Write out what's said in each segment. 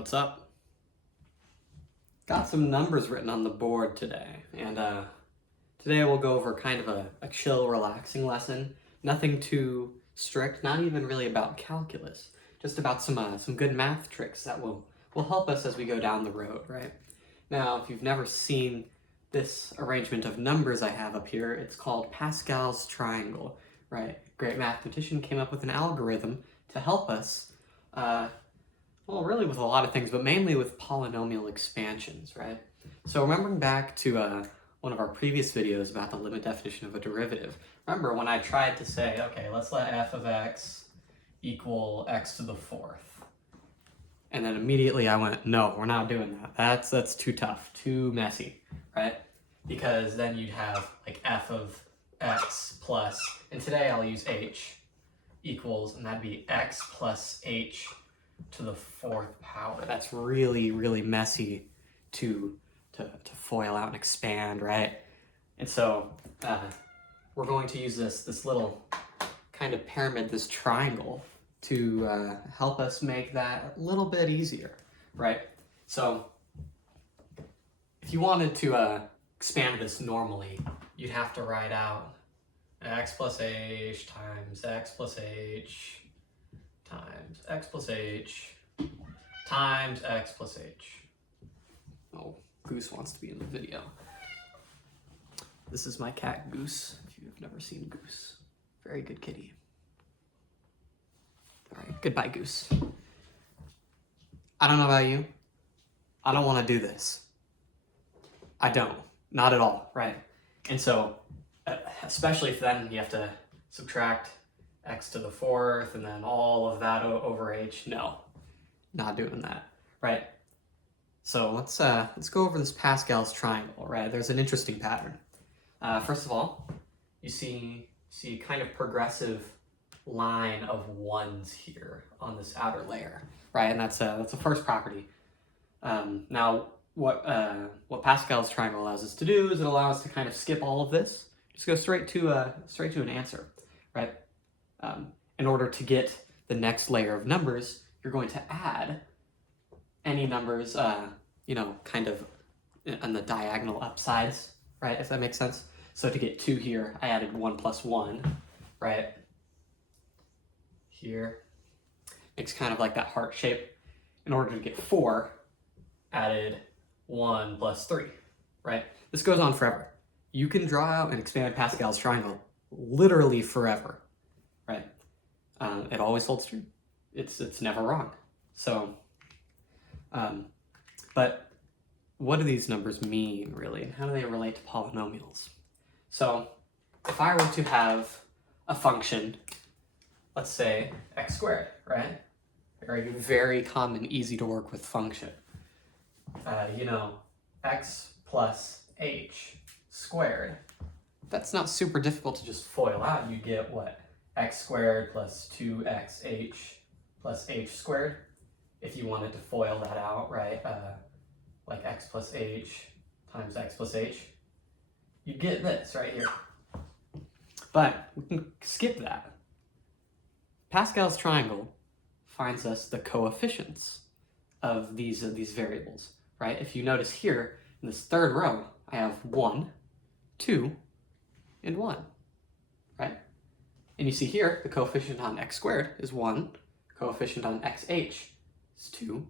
What's up? Got some numbers written on the board today, and today we'll go over kind of a chill, relaxing lesson. Nothing too strict, not even really about calculus, just about some good math tricks that will help us as we go down the road, right? Now, if you've never seen this arrangement of numbers I have up here, it's called Pascal's triangle, right? Great mathematician came up with an algorithm to help us well, really with a lot of things, but mainly with polynomial expansions, right? So remembering back to one of our previous videos about the limit definition of a derivative, remember when I tried to say, okay, let's let f of x equal x to the fourth. And then immediately I went, no, we're not doing that. That's too tough, too messy, right? Because then you'd have like f of x plus, and today I'll use h, equals, and that'd be x plus h to the fourth power. That's really, really messy to FOIL out and expand, right? And so we're going to use this little kind of pyramid, this triangle, to help us make that a little bit easier, right? So if you wanted to expand this normally, you'd have to write out x plus h times x plus h times x plus h times x plus h. Oh, Goose wants to be in the video. This is my cat, Goose, if you've never seen Goose. Very good kitty. All right, goodbye, Goose. I don't know about you. I don't want to do this. I don't. Not at all, right? And so, especially if then you have to subtract x to the fourth and then all of that over h. No, not doing that, right? So let's go over this Pascal's triangle, right? There's an interesting pattern. First of all, you see kind of progressive line of ones here on this outer layer, right? And that's the first property. Now, what Pascal's triangle allows us to do is it allows us to kind of skip all of this, just go straight to an answer, right? In order to get the next layer of numbers, you're going to add any numbers, kind of on the diagonal upsides, right? If that makes sense. So to get 2 here, I added 1 plus 1, right? Here, makes kind of like that heart shape. In order to get 4, added 1 plus 3, right? This goes on forever. You can draw out and expand Pascal's triangle literally forever, right? It always holds true. It's never wrong. So, but what do these numbers mean, really? And how do they relate to polynomials? So, if I were to have a function, let's say x squared, right? Very, very common, easy to work with function. X plus h squared. That's not super difficult to just FOIL out. You get what? X squared plus 2xh plus h squared. If you wanted to FOIL that out, right? Like x plus h times x plus h. You get this right here. But we can skip that. Pascal's triangle finds us the coefficients of these variables, right? If you notice here, in this third row, I have 1, 2, and 1, right? And you see here, the coefficient on x squared is 1, coefficient on xh is 2,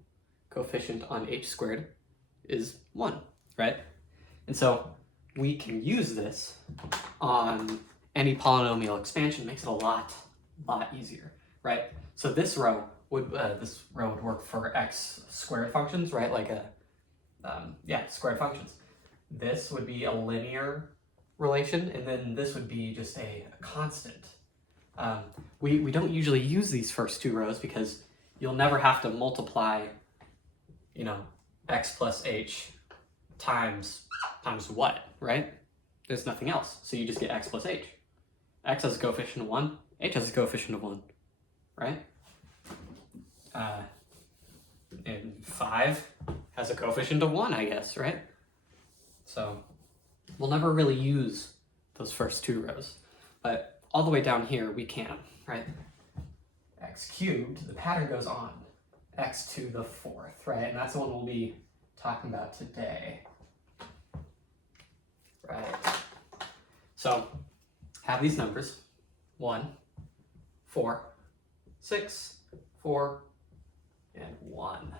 coefficient on h squared is 1, right? And so we can use this on any polynomial expansion. Makes it a lot easier, right? So this row would work for x squared functions, right? Like squared functions. This would be a linear relation, and then this would be just a constant. We don't usually use these first 2 rows because you'll never have to multiply, x plus h times what, right? There's nothing else, so you just get x plus h. X has a coefficient of 1, h has a coefficient of 1, right? And 5 has a coefficient of 1, I guess, right? So we'll never really use those first 2 rows, but all the way down here we can, right? X cubed, the pattern goes on. x to the fourth, right? And that's the one we'll be talking about today, right? So have these numbers, 1, 4, 6, 4, and 1,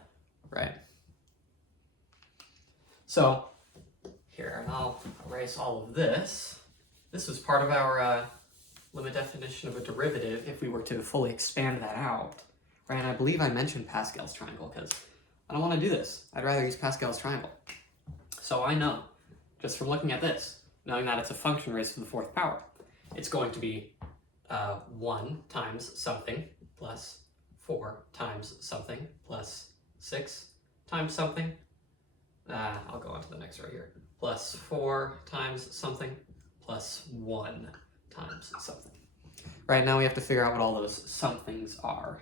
right? So here, and I'll erase all of this. This was part of our limit definition of a derivative if we were to fully expand that out, right? And I believe I mentioned Pascal's triangle because I don't want to do this. I'd rather use Pascal's triangle. So I know, just from looking at this, knowing that it's a function raised to the fourth power, it's going to be 1 times something plus 4 times something plus 6 times something. I'll go on to the next right here. Plus 4 times something plus 1 times something. Right now we have to figure out what all those somethings are.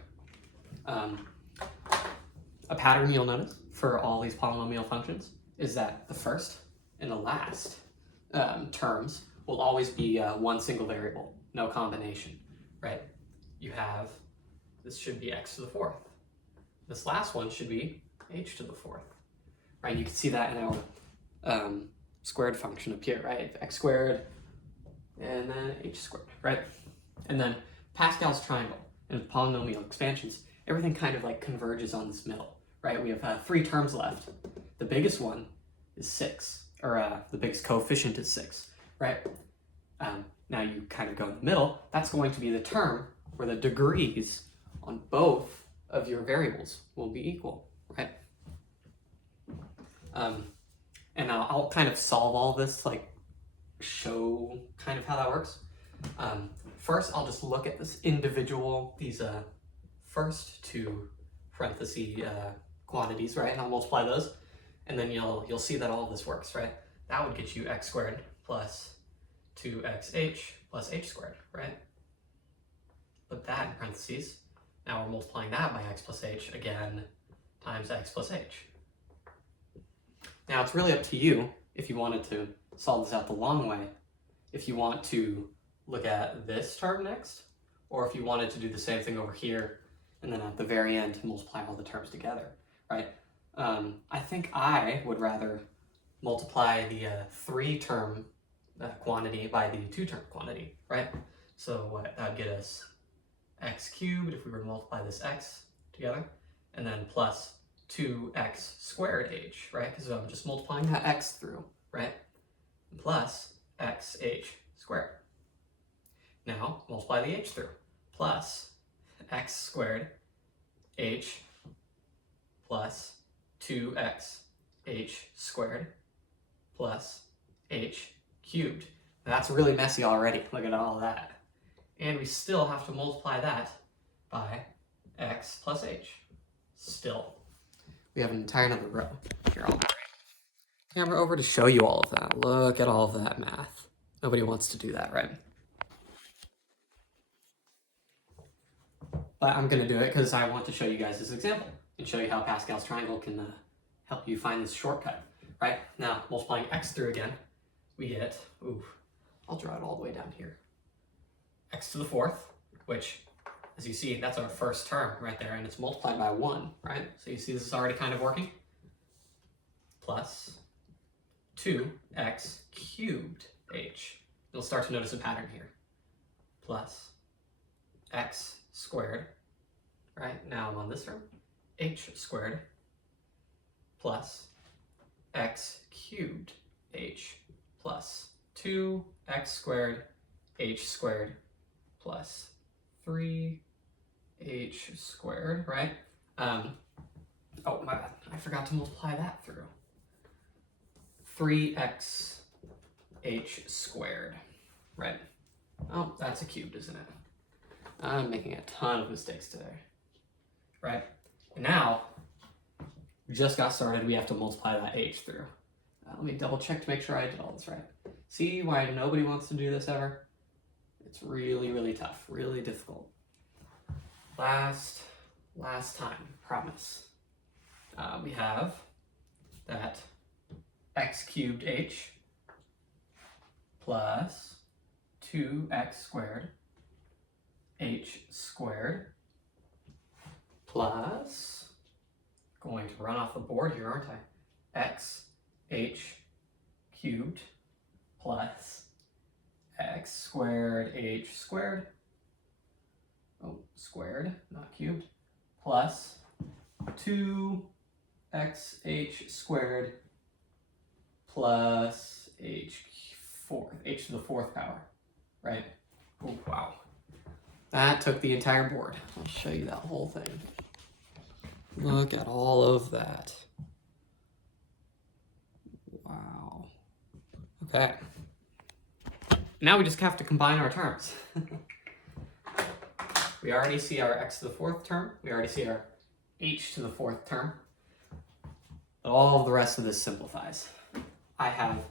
A pattern you'll notice for all these polynomial functions is that the first and the last terms will always be one single variable, no combination, right? You have, this should be x to the fourth. This last one should be h to the fourth, right? You can see that in our squared function up here, right? X squared and then h squared, right? And then Pascal's triangle and polynomial expansions, everything kind of like converges on this middle, right? We have 3 terms left. The biggest one is 6, or the biggest coefficient is 6, right? Now you kind of go in the middle. That's going to be the term where the degrees on both of your variables will be equal, right? And now I'll kind of solve all this, like show kind of how that works. First, I'll just look at this individual, these first 2 parenthesis quantities, right? And I'll multiply those, and then you'll see that all of this works, right? That would get you x squared plus 2xh plus h squared, right? Put that in parentheses. Now we're multiplying that by x plus h again times x plus h. Now it's really up to you if you wanted to solve this out the long way, if you want to look at this term next, or if you wanted to do the same thing over here and then at the very end multiply all the terms together, right? I think I would rather multiply the 3-term quantity by the 2-term quantity, right? So what that would get us x cubed if we were to multiply this x together, and then plus 2x squared h, right? Because I'm just multiplying that x through, right? Plus xh squared. Now multiply the h through, plus x squared h plus 2x h squared plus h cubed. Now that's really messy already. Look at all that. And we still have to multiply that by x plus h. Still. We have an entire another row. Here, I'll bring the camera over to show you all of that. Look at all of that math. Nobody wants to do that, right? But I'm going to do it because I want to show you guys this example and show you how Pascal's triangle can help you find this shortcut, right? Now, multiplying x through again, we get, I'll draw it all the way down here. X to the fourth, which, as you see, that's our first term right there, and it's multiplied by 1, right? So you see this is already kind of working. Plus 2x cubed h. You'll start to notice a pattern here. Plus x squared, right? Now I'm on this term. H squared plus x cubed h plus 2x squared h squared plus 3h squared, right? Oh, my bad. I forgot to multiply that through. 3x h squared, right? Oh, that's a cubed, isn't it? I'm making a ton of mistakes today, right? And now, we just got started. We have to multiply that h through. Let me double check to make sure I did all this right. See why nobody wants to do this ever? It's really, really tough, really difficult. Last time, promise. We have that x cubed h plus 2x squared h squared plus going to run off the board here, aren't I? X h cubed plus x squared h squared, oh, squared, not cubed, plus 2xh squared plus h to the fourth power, right? Oh, wow. That took the entire board. I'll show you that whole thing. Look at all of that. Wow. Okay. Now we just have to combine our terms. We already see our x to the fourth term. We already see our h to the fourth term. But all of the rest of this simplifies. I have,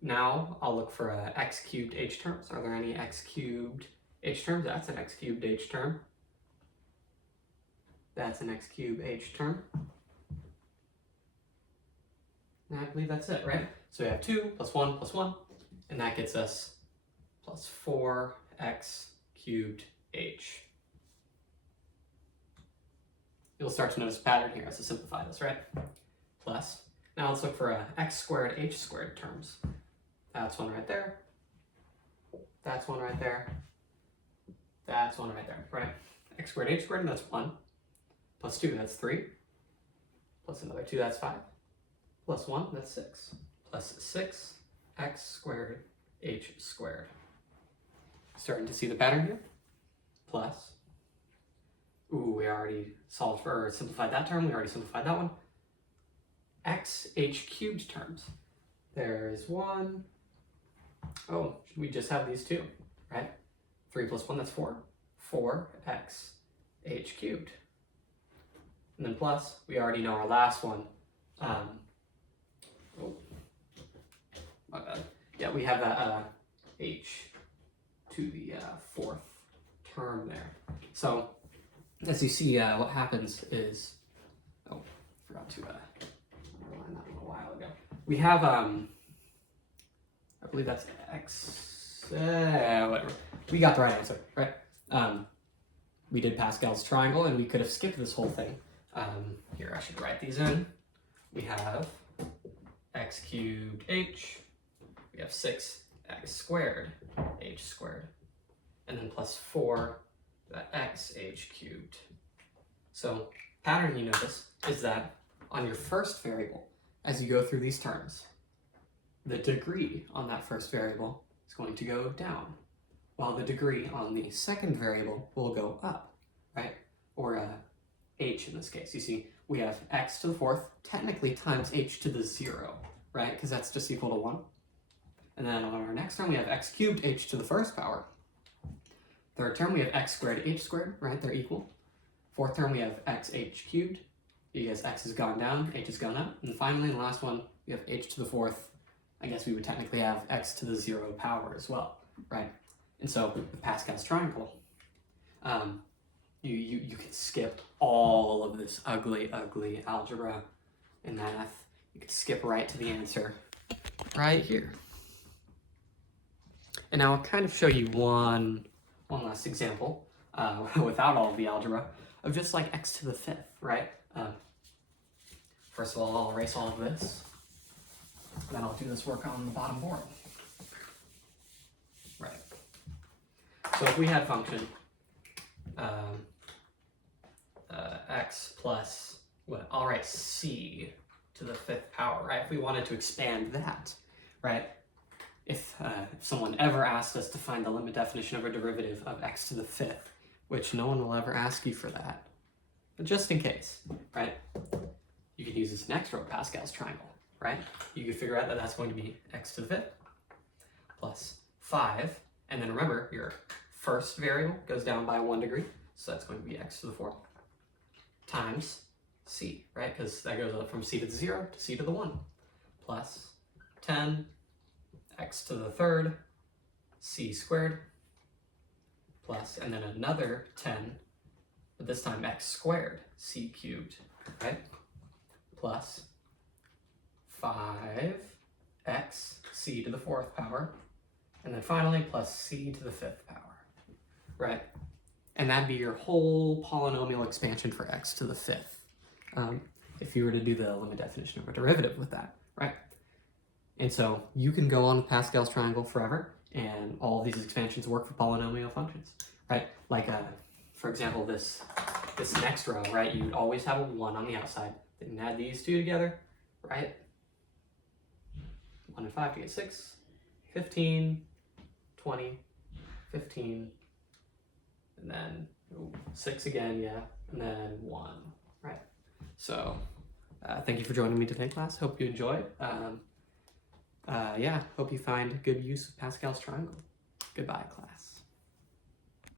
now I'll look for x cubed h terms. Are there any x cubed h terms? That's an x cubed h term. That's an x cubed h term. And I believe that's it, right? So we have 2 plus 1 plus 1, and that gets us plus 4x cubed h. You'll start to notice a pattern here as I simplify this, right? Plus, now let's look for x squared h squared terms. That's one right there. That's one right there. That's one right there, right? X squared h squared, that's 1. Plus 2, that's 3. Plus another 2, that's 5. Plus 1, that's 6. Plus 6x squared h squared. Starting to see the pattern here? Plus, ooh, we already solved for, or simplified that term. We already simplified that one. X h cubed terms. There's 1. Oh, we just have these 2, right? 3 plus 1, that's 4. 4x h cubed. And then plus, we already know our last one. Oh, my bad. Yeah, we have that h to the fourth term there. So, as you see, what happens is, oh, forgot to underline that a while ago. We have, I believe that's x, whatever. We got the right answer, right? We did Pascal's triangle, and we could have skipped this whole thing. Here, I should write these in. We have x cubed h, we have 6x squared h squared, and then plus 4 x h cubed. So, pattern you notice is that on your first variable, as you go through these terms, the degree on that first variable is going to go down, while the degree on the second variable will go up, right? Or h in this case. You see, we have x to the fourth, technically times h to the 0, right? Because that's just equal to 1. And then on our next term, we have x cubed h to the first power. Third term, we have x squared h squared, right? They're equal. Fourth term, we have x h cubed, because x has gone down, h has gone up. And finally, in the last one, we have h to the fourth. I guess we would technically have x to the 0 power as well, right? And so with Pascal's triangle, you can skip all of this ugly algebra and math. You can skip right to the answer right here. And now I'll kind of show you one last example without all of the algebra of just like x to the 5th, right? First of all, I'll erase all of this. Then I'll do this work on the bottom board. Right. So if we had function x plus, what? I'll write c to the 5th power, right? If we wanted to expand that, right? If someone ever asked us to find the limit definition of a derivative of x to the 5th, which no one will ever ask you for that, but just in case, right? You could use this next row of Pascal's triangle, right? You could figure out that that's going to be x to the 5th plus 5, and then remember, your first variable goes down by 1 degree, so that's going to be x to the 4th times c, right? Because that goes up from c to the 0 to c to the 1, plus 10 x to the 3rd c squared, plus, and then another 10, but this time x squared c cubed, right? Plus 5x c to the 4th power, and then finally plus c to the 5th power, right? And that'd be your whole polynomial expansion for x to the 5th. if you were to do the limit definition of a derivative with that, right? And so you can go on with Pascal's triangle forever, and all of these expansions work for polynomial functions, right? Like, for example, this next row, right? You'd always have a 1 on the outside. Then you add these two together, right? 1 and 5 to get 6, 15, 20, 15, and then 6 again, yeah, and then 1, right? So thank you for joining me today, class. Hope you enjoyed. Yeah, hope you find good use of Pascal's triangle. Goodbye, class.